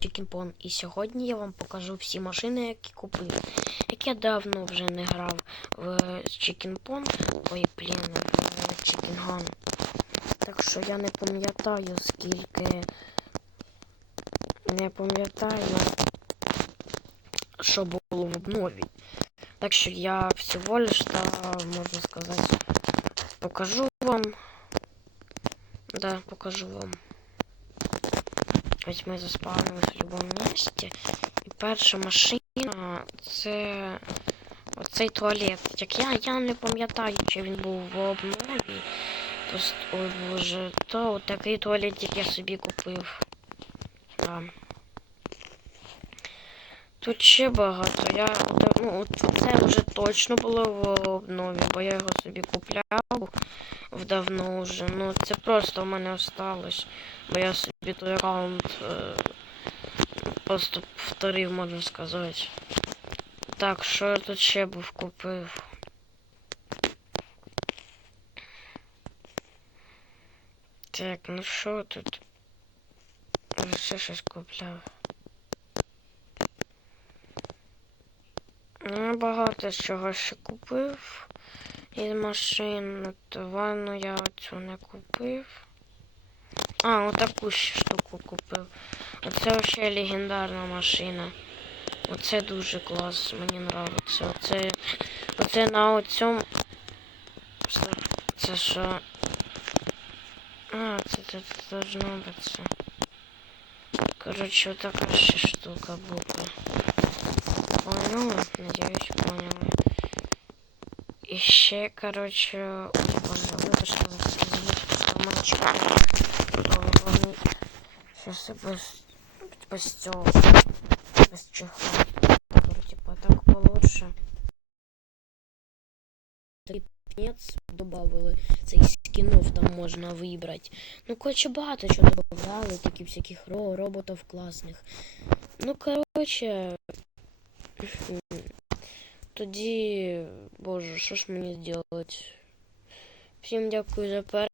Чікінпон. І сьогодні я вам покажу всі машини, які купив. Як я давно вже не грав в Чікінпон. Ой, блін, в Чікінгон. Так що я не пам'ятаю, скільки. Не пам'ятаю, що було в обнові. Так що я всього лиш, та, можна сказати, покажу вам. Да, покажу вам. Ось ми заспавнилися в будь-якому місці. І перша машина це оцей туалет. Як я, я не пам'ятаю, чи він був в обнові. То, с- ой, боже, то такий туалетик я собі купив. Да. Тут ще багато. Я ну, це вже точно було в обнові, бо я його собі купляв вдавно вже. Ну це просто в мене осталось. Бо я собі той раунд е, просто повторив, можна сказати. Так, що я тут ще був купив? Так, ну що тут? Я Ще щось купляв. Ну, багато чого ще купив із машин. От ванну я цю не купив. А, отаку ще штуку купив. Оце вообще легендарна машина. Оце дуже клас, мені нравиться. Оце, оце на оцьому. Це що? А, це тут должно бути. Коротше, отака ще штука була. Поняла? Надіюсь, поняла. І ще, коротше, ой, боже, такий чекає. Головний. Сейчас я без, без цього, без чехла. Короче, типа так получше. Тріпнець добавили. Цей скінов там можна вибрати. Ну, короче, багато чого добавляли, такі всяких ро роботів класних. Ну, короче. Тоді, боже, що ж мені зробити? Всім дякую за перегляд.